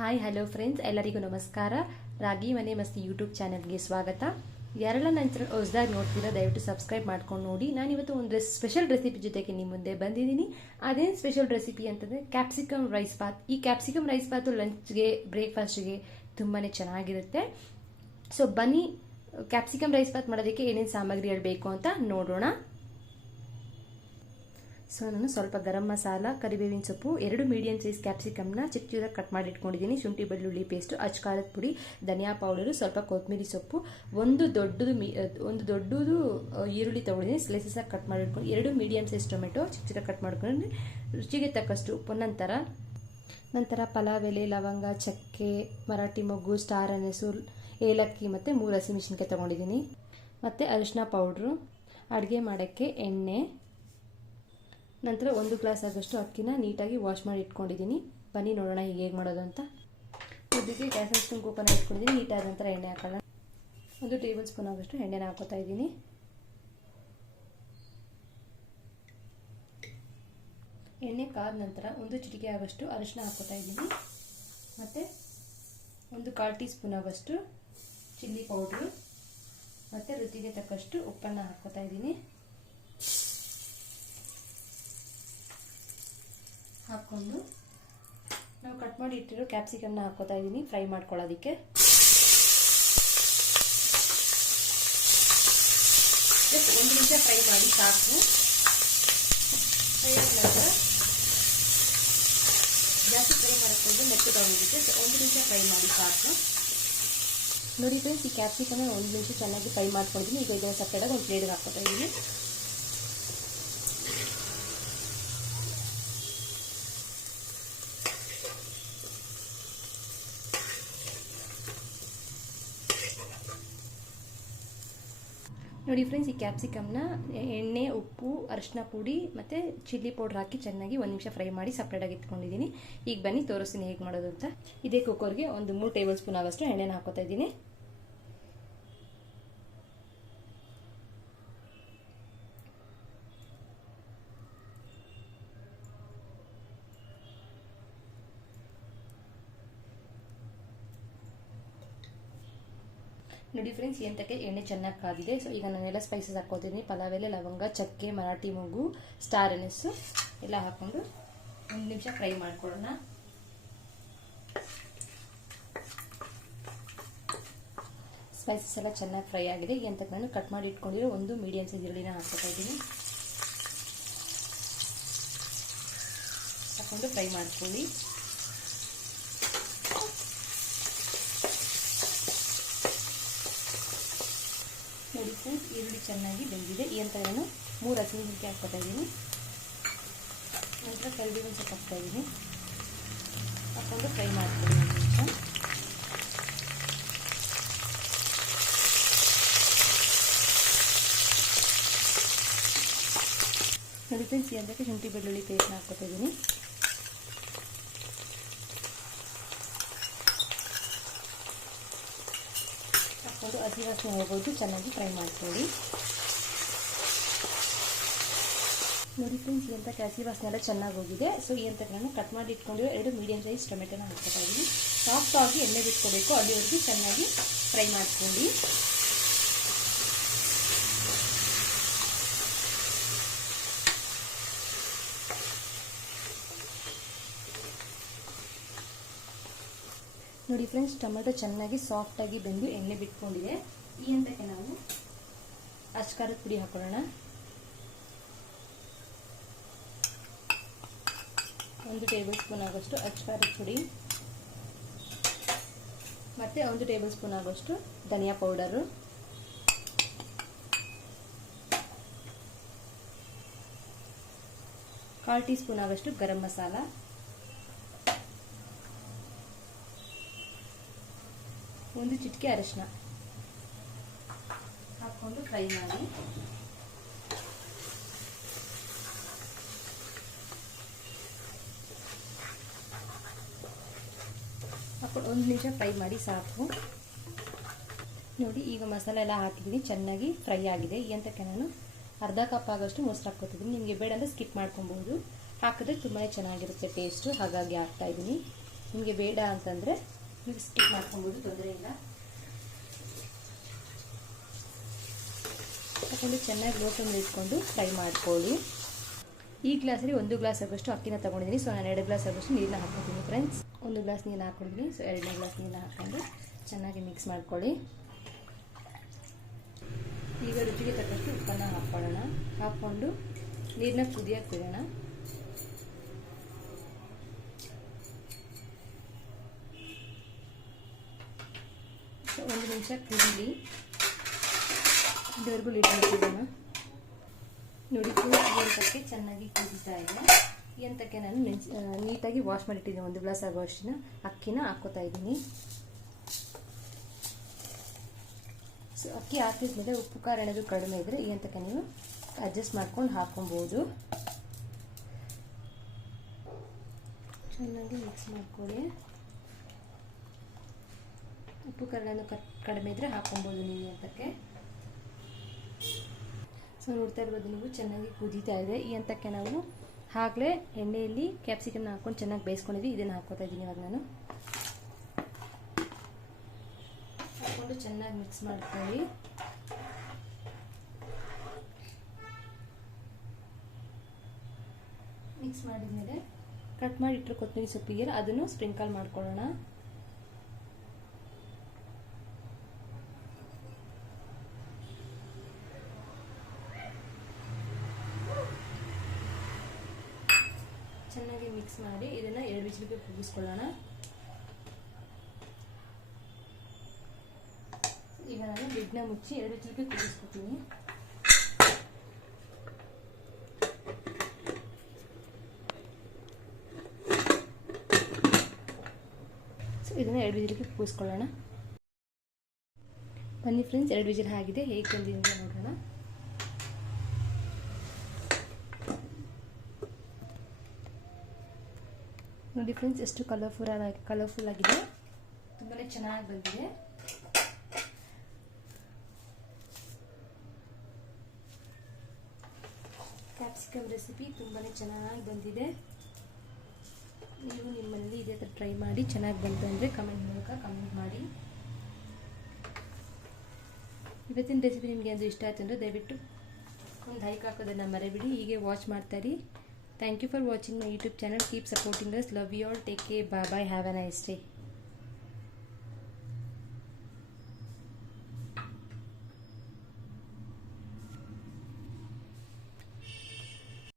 Hi hello friends ಎಲ್ಲರಿಗೂ ನಮಸ್ಕಾರ. ರಾಗಿ ಮನೆ ಮಸ್ತಿ ಯೂಟ್ಯೂಬ್ ಚಾನಲ್ಗೆ ಸ್ವಾಗತ. ಯಾರೆಲ್ಲ ನನ್ನ ಹೊಸದಾಗಿ ನೋಡ್ತೀರಾ, ದಯವಿಟ್ಟು ಸಬ್ಸ್ಕ್ರೈಬ್ ಮಾಡ್ಕೊಂಡು ನೋಡಿ. ನಾನಿವತ್ತು ಒಂದು ರೆಸ್ ಸ್ಪೆಷಲ್ ರೆಸಿಪಿ ಜೊತೆಗೆ ನಿಮ್ಮ ಮುಂದೆ ಬಂದಿದ್ದೀನಿ. ಅದೇನು ಸ್ಪೆಷಲ್ ರೆಸಿಪಿ ಅಂತಂದರೆ ಕ್ಯಾಪ್ಸಿಕಮ್ ರೈಸ್ ಬಾತ್ ಈ ಕ್ಯಾಪ್ಸಿಕಮ್ ರೈಸ್ ಬಾತು ಲಂಚ್ಗೆ ಬ್ರೇಕ್ಫಾಸ್ಟ್ಗೆ ತುಂಬಾ ಚೆನ್ನಾಗಿರುತ್ತೆ. ಸೊ ಬನ್ನಿ ಕ್ಯಾಪ್ಸಿಕಮ್ ರೈಸ್ ಬಾತ್ ಮಾಡೋದಕ್ಕೆ ಏನೇನು ಸಾಮಗ್ರಿಗಳು ಬೇಕು ಅಂತ ನೋಡೋಣ. ಸೊ ನಾನು ಸ್ವಲ್ಪ ಗರಂ ಮಸಾಲ, ಕರಿಬೇವಿನ ಸೊಪ್ಪು, ಎರಡು ಮೀಡಿಯಂ ಸೈಜ್ ಕ್ಯಾಪ್ಸಿಕಮ್ನ ಚಿಕ್ಕ ಚಿಕ್ಕದಾಗಿ ಕಟ್ ಮಾಡಿ ಇಟ್ಕೊಂಡಿದ್ದೀನಿ ಶುಂಠಿ, ಬೆಳ್ಳುಳ್ಳಿ ಪೇಸ್ಟು ಅಚ್ಕಾರದ ಪುಡಿ, ಧನಿಯಾ ಪೌಡರು ಸ್ವಲ್ಪ ಕೊತ್ತಂಬರಿ ಸೊಪ್ಪು, ಒಂದು ದೊಡ್ಡದು ಒಂದು ದೊಡ್ಡದು ಈರುಳ್ಳಿ ತೊಗೊಂಡಿದ್ದೀನಿ ಸ್ಲೈಸಸ್ ಆಗಿ ಕಟ್ ಮಾಡಿ ಇಟ್ಕೊಂಡು ಎರಡು ಮೀಡಿಯಂ ಸೈಜ್ ಟೊಮೆಟೊ ಚಿಕ್ಕ ಚಿಕ್ಕ ಕಟ್ ಮಾಡ್ಕೊಂಡು ರುಚಿಗೆ ತಕ್ಕಷ್ಟು ಉಪ್ಪು. ನಂತರ ನಂತರ ಪಲಾವ್, ಎಲೆ, ಲವಂಗ, ಚಕ್ಕೆ, ಮರಾಠಿ ಮೊಗ್ಗು, ಸ್ಟಾರ್ ಅನಸು, ಏಲಕ್ಕಿ ಮತ್ತು ಮೂರು ಹಸಿಮೆಣಸಿನ್ಕಾಯಿ ತೊಗೊಂಡಿದ್ದೀನಿ ಮತ್ತು ಅರಿಶಿನ ಪೌಡ್ರು ಅಡುಗೆ ಮಾಡೋಕ್ಕೆ ಎಣ್ಣೆ ನಂತರ ಒಂದು ಗ್ಲಾಸ್ ಆಗೋಷ್ಟು ಅಕ್ಕಿನ ನೀಟಾಗಿ ವಾಶ್ ಮಾಡಿ ಇಟ್ಕೊಂಡಿದ್ದೀನಿ. ಬನ್ನಿ ನೋಡೋಣ ಹೀಗೆ ಹೇಗೆ ಮಾಡೋದು ಅಂತ. ಇದಕ್ಕೆ ಗ್ಯಾಸ್ ಸ್ಪೂನ್ ಕುಕ್ಕರ್ನ ಇಟ್ಕೊಂಡಿದ್ದೀನಿ. ನೀಟಾದ ನಂತರ ಎಣ್ಣೆ ಹಾಕೋಣ. ಒಂದು ಟೇಬಲ್ ಸ್ಪೂನ್ ಆಗೋಷ್ಟು ಎಣ್ಣೆನ ಹಾಕೋತಾ ಇದ್ದೀನಿ. ಎಣ್ಣೆ ಕಾದ ನಂತರ ಒಂದು ಚಿಟಿಕೆ ಆಗೋಷ್ಟು ಅರಿಶಿನ ಹಾಕೋತಾ ಇದ್ದೀನಿ. ಮತ್ತು ಒಂದು ಕಾಲು ಟೀ ಸ್ಪೂನ್ ಆಗೋಷ್ಟು ಚಿಲ್ಲಿ ಪೌಡ್ರು. ಮತ್ತು ರುಚಿಗೆ ತಕ್ಕಷ್ಟು ಉಪ್ಪನ್ನು ಹಾಕೋತಾ ಇದ್ದೀನಿ. ಹಾಕ್ಕೊಂಡು ನಾವು ಕಟ್ ಮಾಡಿ ಇಟ್ಟಿರೋ ಕ್ಯಾಪ್ಸಿಕಮ್ನ ಹಾಕೋತಾ ಇದ್ದೀನಿ ಫ್ರೈ ಮಾಡ್ಕೊಳ್ಳೋದಕ್ಕೆ. ಜಸ್ಟ್ ಒಂದು ನಿಮಿಷ ಫ್ರೈ ಮಾಡಿ, ಸಾಕು. ಫ್ರೈ ಆದ ನಂತರ ಜಾಸ್ತಿ ಫ್ರೈ ಮಾಡೋಕ್ಕೋದ್ರೆ ಮೆತ್ತಗಾಗೋಗುತ್ತೆ ಸೊ ಒಂದು ನಿಮಿಷ ಫ್ರೈ ಮಾಡಿ, ಸಾಕು. ನೋಡಿ ಫ್ರೆಂಡ್ಸ್ ಈ ಕ್ಯಾಪ್ಸಿಕಮ್ನ ಒಂದು ನಿಮಿಷ ಚೆನ್ನಾಗಿ ಫ್ರೈ ಮಾಡ್ಕೊಂಡಿದ್ದೀನಿ ಈಗ ಇದನ್ನು ಸಪ್ರೇಟಾಗಿ ಒಂದು ಪ್ಲೇಟ್ಗೆ ಹಾಕೋತಾ ಇದ್ದೀನಿ ನೋಡಿ ಫ್ರೆಂಡ್ಸ್ ಈ ಕ್ಯಾಪ್ಸಿಕಮ್ನ ಎಣ್ಣೆ, ಉಪ್ಪು ಅರಿಶಿನ ಪುಡಿ ಮತ್ತು ಚಿಲ್ಲಿ ಪೌಡ್ರ್ ಹಾಕಿ ಚೆನ್ನಾಗಿ ಒಂದು ನಿಮಿಷ ಫ್ರೈ ಮಾಡಿ ಸಪ್ರೇಟಾಗಿ ಇಟ್ಕೊಂಡಿದ್ದೀನಿ. ಈಗ ಬನ್ನಿ ತೋರಿಸ್ತೀನಿ ಹೇಗೆ ಮಾಡೋದು ಅಂತ. ಇದೇ ಕುಕ್ಕರ್ಗೆ ಒಂದು ಮೂರು ಟೇಬಲ್ ಸ್ಪೂನ್ ಆಗೋಷ್ಟು ಎಣ್ಣೆನ ಹಾಕೋತಾ ಇದ್ದೀನಿ. ನೋಡಿ ಫ್ರೆಂಡ್ಸ್ ಎಂತಕ್ಕೆ ಎಣ್ಣೆ ಚೆನ್ನಾಗಿ ಕಾದಿದೆ. ಸೊ ಈಗ ನಾನೆಲ್ಲ ಸ್ಪೈಸಸ್ ಹಾಕೋತೀನಿ ಪಲಾವ್ ಎಲೆ ಲವಂಗ, ಚಕ್ಕೆ, ಮರಾಠಿ ಮೊಗ್ಗು ಸ್ಟಾರ್ ಅನಿಸ್ ಎಲ್ಲ ಹಾಕ್ಕೊಂಡು ಒಂದು ನಿಮಿಷ ಫ್ರೈ ಮಾಡ್ಕೊಳ್ಳೋಣ. ಸ್ಪೈಸಸ್ ಎಲ್ಲ ಚೆನ್ನಾಗಿ ಫ್ರೈ ಆಗಿದೆ. ಈಗ ಎಂತಕ್ಕೆ ನಾನು ಕಟ್ ಮಾಡಿ ಇಟ್ಕೊಂಡಿರೋ ಒಂದು ಮೀಡಿಯಮ್ ಸೈಜ್ ಈರುಳ್ಳಿನ ಹಾಕ್ಕೊತಾ ಇದ್ದೀನಿ. ಹಾಕ್ಕೊಂಡು ಫ್ರೈ ಮಾಡ್ಕೊಳ್ಳಿ. ನೋಡಿ ಫ್ರೆಂಡ್ಸ್ ಈರುಳ್ಳಿ ಚೆನ್ನಾಗಿ ಬೆಂದಿದೆ. ಈ ಅಂತ ನಾನು ಮೂರು ಹಸಿಮೆಣಸಿನ್ಕಾಯಿ ಹಾಕ್ಕೊತಾ ಇದ್ದೀನಿ. ನಂತರ ಕರಿಬೇವಿನ ಸೊಪ್ಪು ಹಾಕ್ತಾ ಇದ್ದೀನಿ. ಹಾಕ್ಕೊಂಡು ಫ್ರೈ ಮಾಡ್ತೀನಿ ನೋಡಿ ಫ್ರೆಂಡ್ಸ್ ಈ ಅಂತಕ್ಕೆ ಶುಂಠಿ ಬೆಳ್ಳುಳ್ಳಿ ಪೇಸ್ಟ್ನ ಹಾಕ್ಕೊತಾ ಇದ್ದೀನಿ ಹಾಕ್ಕೊಂಡು ಹಸಿ ವಾಸನೆ ಹೋಗೋದು ಚೆನ್ನಾಗಿ ಫ್ರೈ ಮಾಡ್ಕೊಳ್ಳಿ. ನೋಡಿ ಫ್ರೆಂಡ್ಸ್ ಈ ಅಂತ ಹಸಿ ವಾಸನೆ ಎಲ್ಲ ಚೆನ್ನಾಗಿ ಹೋಗಿದೆ. ಸೊ ಈ ಅಂತ ನಾನು ಕಟ್ ಮಾಡಿ ಇಟ್ಕೊಂಡಿರೋ ಎರಡು ಮೀಡಿಯಂ ಸೈಜ್ ಟೊಮೆಟೊನ ಸಾಫ್ಟ್ ಆಗಿ ಎಣ್ಣೆ ಬಿಟ್ಕೋಬೇಕು. ಅಲ್ಲಿವರೆಗೂ ಚೆನ್ನಾಗಿ ಫ್ರೈ ಮಾಡ್ಕೊಳ್ಳಿ. ನೋಡಿ ಫ್ರೆಂಡ್ಸ್ ಟೊಮೆಟೊ ಚೆನ್ನಾಗಿ ಸಾಫ್ಟಾಗಿ ಬೆಂದು ಎಣ್ಣೆ ಬಿಟ್ಕೊಂಡಿದೆ. ಈ ಹಂತಕ್ಕೆ ನಾವು ಅಚ್ಕಾರದ ಪುಡಿ ಹಾಕೊಳ್ಳೋಣ. ಒಂದು ಟೇಬಲ್ ಸ್ಪೂನ್ ಆಗೋಷ್ಟು ಅಚ್ಕಾರದ ಪುಡಿ. ಮತ್ತು ಒಂದು ಟೇಬಲ್ ಸ್ಪೂನ್ ಆಗೋಷ್ಟು ಧನಿಯಾ ಪೌಡರು ಕಾಲು ಟೀ ಸ್ಪೂನ್ ಆಗೋಷ್ಟು ಗರಂ ಮಸಾಲ. ಒಂದು ಚಿಟಿಕೆ ಅರಿಶಿನ. ಹಾಕ್ಕೊಂಡು ಫ್ರೈ ಮಾಡಿ. ಹಾಕೊಂಡು ಒಂದು ನಿಮಿಷ ಫ್ರೈ ಮಾಡಿ ಸಾಕು. ನೋಡಿ, ಈಗ ಮಸಾಲೆ ಎಲ್ಲ ಹಾಕಿದ್ದೀನಿ. ಚೆನ್ನಾಗಿ ಫ್ರೈ ಆಗಿದೆ. ಈ ಅಂತಕ್ಕೆ ನಾನು ಅರ್ಧ ಕಪ್ ಆಗೋಷ್ಟು ಮೊಸರು ಹಾಕ್ಕೊತಿದ್ದೀನಿ. ನಿಮಗೆ ಬೇಡ ಅಂದರೆ ಸ್ಕಿಪ್ ಮಾಡ್ಕೊಬೋದು. ಹಾಕಿದ್ರೆ ತುಂಬಾ ಚೆನ್ನಾಗಿರುತ್ತೆ ಟೇಸ್ಟು. ಹಾಗಾಗಿ ಹಾಕ್ತಾ ಇದ್ದೀನಿ. ನಿಮಗೆ ಬೇಡ ಅಂತಂದರೆ ನೀವು ಸ್ಕಿಪ್ ಮಾಡ್ಕೊಬೋದು, ತೊಂದರೆ ಇಲ್ಲ. ತಗೊಂಡು ಚೆನ್ನಾಗಿ ಲೋಟ ಇಟ್ಕೊಂಡು ಫ್ರೈ ಮಾಡ್ಕೊಳ್ಳಿ. ಈ ಗ್ಲಾಸಲ್ಲಿ ಒಂದು ಗ್ಲಾಸ್ ಆಗೋಷ್ಟು ಅಕ್ಕಿನ ತೊಗೊಂಡಿದ್ದೀನಿ. ಸೊ, ನಾನು ಎರಡು ಗ್ಲಾಸ್ ಆಗೋಷ್ಟು ನೀರನ್ನ ಹಾಕ್ಕೊತೀನಿ ಫ್ರೆಂಡ್ಸ್ ಒಂದು ಗ್ಲಾಸ್ ನೀರು ಹಾಕ್ಕೊಂಡಿದ್ದೀನಿ. ಸೊ, ಎರಡನೇ ಗ್ಲಾಸ್ ನೀರನ್ನ ಹಾಕ್ಕೊಂಡು ಚೆನ್ನಾಗಿ ಮಿಕ್ಸ್ ಮಾಡ್ಕೊಳ್ಳಿ. ಈಗ ರುಚಿಗೆ ತಕ್ಕಷ್ಟು ಉಪ್ಪನ್ನು ಹಾಕ್ಕೊಳ್ಳೋಣ. ಹಾಕ್ಕೊಂಡು ನೀರನ್ನ ಕುದಿಯಕ್ಕೆ ಸೊ ಒಂದು ನಿಮಿಷ ಕುದಿಲಿ ಇದುವರೆಗೂ ಲೀಟ್ ಹಾಕಿಡೋಣ ನೋಡಿ ಎಂತಕ್ಕೆ ಚೆನ್ನಾಗಿ ಕುದೀತಾ ಇದೆ. ಎಂತಕ್ಕೆ ನಾನು ನೀಟಾಗಿ ವಾಶ್ ಮಾಡಿಟ್ಟಿದ್ದೀನಿ. ಒಂದು ಗ್ಲಾಸ್ ಆಗೋ ಅಷ್ಟಿನ ಅಕ್ಕಿನ ಹಾಕೋತಾ ಇದ್ದೀನಿ. ಸೊ ಅಕ್ಕಿ ಹಾಕಿದ್ಮೇಲೆ ಉಪ್ಪು, ಖಾರ ಏನಾದರೂ ಕಡಿಮೆ ಇದ್ದರೆ ಈ ನೀವು ಅಡ್ಜಸ್ಟ್ ಮಾಡ್ಕೊಂಡು ಹಾಕೊಬೋದು ಚೆನ್ನಾಗಿ ಮಿಕ್ಸ್ ಮಾಡ್ಕೊಳ್ಳಿ. ಉಪ್ಪು ಖಾರನೂ ಕಡಿಮೆ ಇದ್ದರೆ ಹಾಕೊಬೋದು ನೀವು ಅಂತಕ್ಕೆ. ಸೊ ನೋಡ್ತಾ ಇರ್ಬೋದು ನೀವು, ಚೆನ್ನಾಗಿ ಕುದೀತಾ ಇದೆ. ಈ ಹಂತಕ್ಕೆ ನಾವು ಆಗಲೇ ಎಣ್ಣೆಯಲ್ಲಿ ಕ್ಯಾಪ್ಸಿಕಮ್ನ ಹಾಕೊಂಡು ಚೆನ್ನಾಗಿ ಬೇಯಿಸ್ಕೊಂಡಿದ್ವಿ. ಇದನ್ನು ಹಾಕೋತಾ ಇದ್ದೀನಿ ಇವಾಗ ನಾನು. ಹಾಕೊಂಡು ಚೆನ್ನಾಗಿ ಮಿಕ್ಸ್ ಮಾಡ್ಕೊಳ್ಳಿ. ಮಿಕ್ಸ್ ಮಾಡಿದ್ಮೇಲೆ ಕಟ್ ಮಾಡಿ ಇಟ್ಟರು ಕೊತ್ತಂಬರಿ ಸೊಪ್ಪಿಗೆ ಅದನ್ನು ಸ್ಪ್ರಿಂಕಲ್ ಮಾಡ್ಕೊಳ್ಳೋಣ. ಚೆನ್ನಾಗಿ ಮಿಕ್ಸ್ ಮಾಡಿ ಇದನ್ನು ಎರಡು ವಿಜಿಲ್ಗೆ ಕೂಗಿಸ್ಕೊಳ್ಳೋಣ ಈಗ ನಾನು ಬಿಡ್ನ ಮುಚ್ಚಿ ಎರಡು ವಿಜಿಲ್ಗೆ ಕೂಗಿಸ್ಕೊತೀನಿ ಸೊ ಇದನ್ನು ಎರಡು ವಿಜಿಲ್ಗೆ ಕೂಗಿಸ್ಕೊಳ್ಳೋಣ ಬನ್ನಿ ಫ್ರೆಂಡ್ಸ್ ಎರಡು ವಿಜಿಲ್ ಆಗಿದೆ ಹೇಗೆ ಬಂದಿದೆ ನೋಡೋಣ. ನೋಡಿ ಫ್ರೆಂಡ್ಸ್ ಎಷ್ಟು ಕಲರ್ಫುಲ್ ಕಲರ್ಫುಲ್ ಆಗಿದೆ. ತುಂಬಾ ಚೆನ್ನಾಗಿ ಬಂದಿದೆ. ಕ್ಯಾಪ್ಸಿಕಮ್ ರೆಸಿಪಿ ತುಂಬಾ ಚೆನ್ನಾಗಿ ಬಂದಿದೆ. ನೀವು ನಿಮ್ಮಲ್ಲಿ ಇದೇ ಥರ ಟ್ರೈ ಮಾಡಿ ಚೆನ್ನಾಗಿ ಬಂತು ಅಂದರೆ ಕಮೆಂಟ್ ಮೂಲಕ ಕಮೆಂಟ್ ಮಾಡಿ. ಇವತ್ತಿನ ರೆಸಿಪಿ ನಿಮಗೆ ಅಂದರೆ ಇಷ್ಟ ಆಯ್ತು ಅಂದರೆ ದಯವಿಟ್ಟು ಒಂದು ಹೈಕ್ ಹಾಕೋದನ್ನು ಮರೆಬಿಡಿ, ಹೀಗೆ ವಾಚ್ ಮಾಡ್ತಾರಿ Thank you for watching my YouTube channel. Keep supporting us. Love you all. Take care. Bye bye. Have a nice day.